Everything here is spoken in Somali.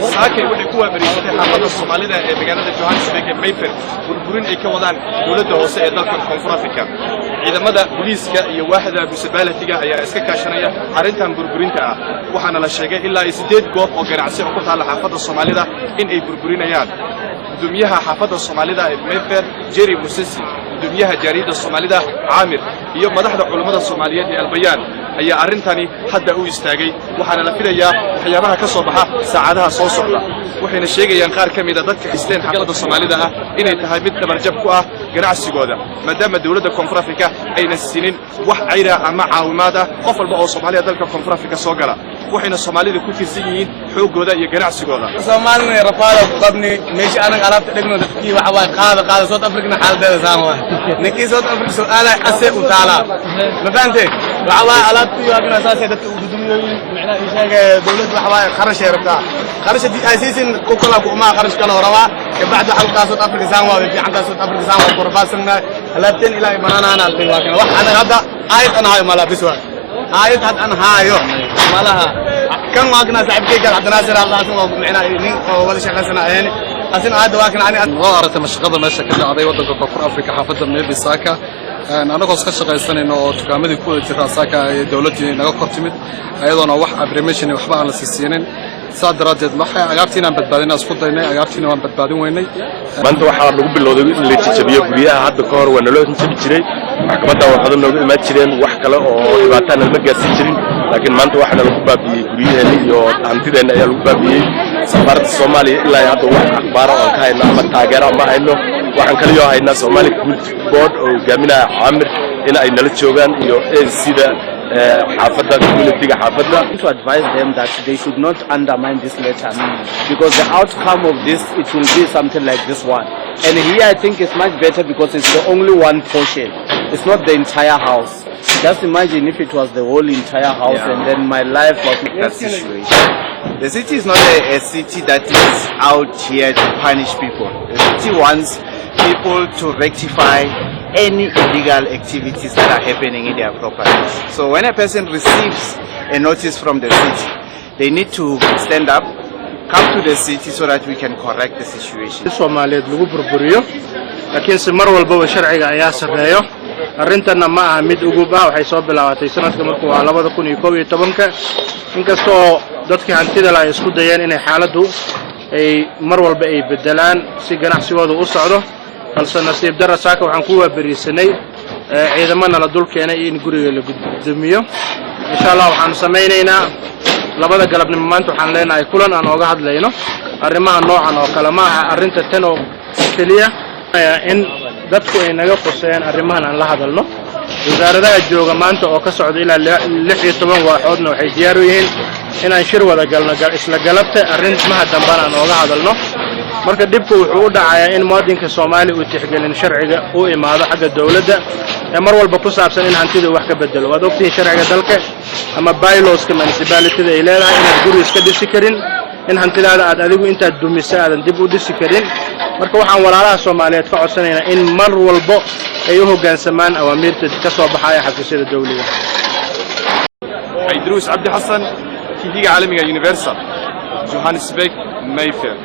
saakay waxay ku waabariisatay xaafadda Soomaalida ee magaalada Johannesburg ee Mayfair burburin ay ka wadaan dawladda hoose ee dalka Koonfur Afrika ciidamada booliiska iyo waaxda municipality-ga ayaa iska kaashanaya arrintan burburinta ah waxaana la sheegay ilaa 8 goob oo ganacsi oo ku taala xaafadda Soomaalida in ay burburinayaan gudoomiyaha xaafadda Soomaalida ee Mayfair Jerry Musisi gudoomiyaha jaariyadda Soomaalida Caamir iyo madaxda culimada Soomaaliyeed ee Albayaan ayaa arintani hadda u istaagay waxaana la filayaa waxyaabaha ka soo baxa saacadaha soo socda waxayna sheegayaan qaar ka mid ah dadka isleen xaafadda Soomaalida ah inay tahay mid dabarjab ku ah ganacsigooda maadaama dawladda Koonfur Afrika ayna siinin wax cayra ama caawimaad ah qof walba oo Soomaaliya dalka Koonfur Afrika soo gala waxayna Soomaalida ku tirsan yihiin xoogooda iyo ganacsigooda Soomaalina rafaalo qabni meesha anaga alaabta dhigno dadkii waxa way qaada South Africa xaaldeeda saama ninkii South Africa su'aala asee u taala ma fahamtay waxa way alaabtii waagna asaasay dadka u gudumiyeen macna ishaga dawladda waxa way qarash yarta qarashadii ay siisin ku kala ku ma qarash kala rabaa kabacdi halka South Africa saama way fiican South Africa saama qorfaasna alaabteen ilaa banaana aan waagna wax anaga hadda ayad ana hayo mala biswa ayad had an haayo malaha kan waagna saaxiibkayga Cabdi Naasir Allah asoo macna nin oo wada shaqeysana ayeen asin aad waagna ani ra'ayta mashaqada meesha ka dhacday wadanka Koonfur Afrika xaafadda Mayfair Saaka anagoo iska shaqeysanayno oo tukaamadii ku wada jira Saaka ee dawladda naga kortimid ayadoona wax abbreviation waxba aan la siinin saadaradeed waxay agaabtiina badbaadina isku daynay agaabtiina waan badbaadin weynay maanta waxa lagu bilowday in la jajabiyo guriyaha hadda ka hor waa naloo jabi jiray maxkamadda waxaa nooga imaan jireen wax kale oo dhibaato aan la gaarsiin jirin laakiin maanta waxa lagu baabiyay guriyaheena iyo hantideena ayaa lagu baabiyay safarada Soomaaliya ilaa hadda wax akhbaar oo ka hayno ama taageero ma hayno waxaan kaliya haynaa Soomaali board oo gaaminaya Caamir in ay nala joogaan iyo sida حافظة community حافظة. To advise them that they should not undermine this letter because the outcome of this it will be something like this one. And here I think it's much better because it's the only one portion. It's not the entire house. Just imagine if it was the whole entire house and then my life was in that situation. The city is not a city that is out here to punish people. The city wants people to rectify any illegal activities that are happening in their properties. So when a person receives a notice from the city, they need to stand up, come to the city so that we can correct the situation. Soomaaliyeed lagu burburiyo laakiin si mar walba sharciga ayaa sareeyo arintana ma aha mid ugu baa waxay soo bilaabatay sanadka markuu waa 2011 inkastoo dadkii hantida la isku dayeen inay xaaladdu ay mar walba ay bedelaan si ganacsigooda u socdo balse nasiib darro saaka waxaan ku waabariisanay ciidamada la dul keenay in guriga la gudoomiyo insha Allah waxaan sameynaynaa labada galabnimo maanta waxaan leenahay kulan aan uga hadlayno arrimaha noocan oo kala ma aha arinta tan oo kaliya in dadku ay naga qosayaan arrimahan aan la hadalno wasaaradaha jooga maanta oo ka socda ilaa 16 waaxoodna waxay diyaar u yihiin inaan shir wada galno isla galabta arrimaha dambana aan uga hadalno marka dibku wuxuu u dhacayaa in muwaadinka Soomaali uu tixgelin sharciga uu imaado xagga dawladda ee mar walba ku saabsan in hantida wax ka bedelo waad ogtiin sharciga dalka ama bylaws-ka municipality ay leedahay in guri iska dhisi karin in hantidaada aad adigu intaad dumiso aadan dib u dhisi karin marka waxaan walaalaha Soomaaliyeed ka codsanaynaa in mar walba ay u hoggaansamaan awaamirta ka soo baxaya xafiisyada dawladda Idris Abdi Hassan TV caalamiga Universal Johannesburg Mayfair